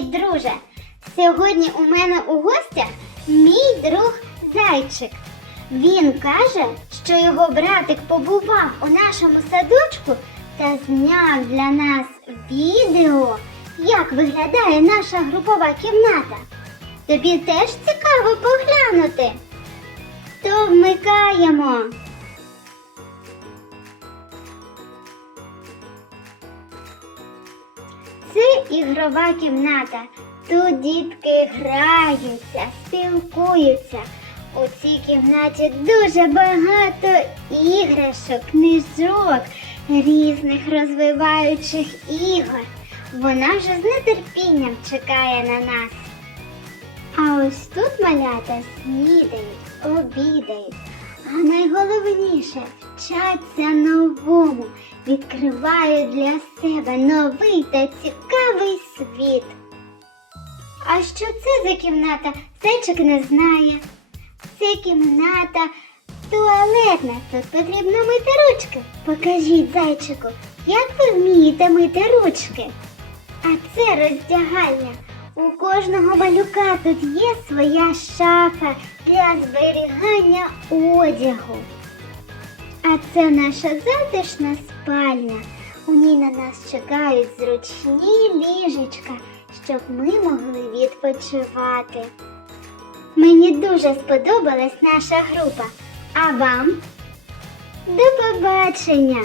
друже. Сьогодні у мене у гостях мій друг Зайчик. Він каже, що його братик побував у нашому садочку та зняв для нас відео, як виглядає наша групова кімната. Тобі теж цікаво поглянути. То вмикаємо. Це ігрова кімната. Тут дітки граються, спілкуються. У цій кімнаті дуже багато іграшок, книжок, різних розвиваючих ігор. Вона вже з нетерпінням чекає на нас. А ось тут малята снідають, обідають, а найголовніше вчаться новому, відкривають для себе новий та цікавий світ. А що це за кімната? Зайчик не знає. Це кімната туалетна. Тут потрібно мити ручки. Покажіть зайчику, як ви вмієте мити ручки. А це роздягальня. У кожного малюка тут є своя шафа для зберігання одягу. А це наша затишна спальня. У ній на нас чекають зручні ліжечка, щоб ми могли відпочивати. Мені дуже сподобалась наша група. А вам? До побачення!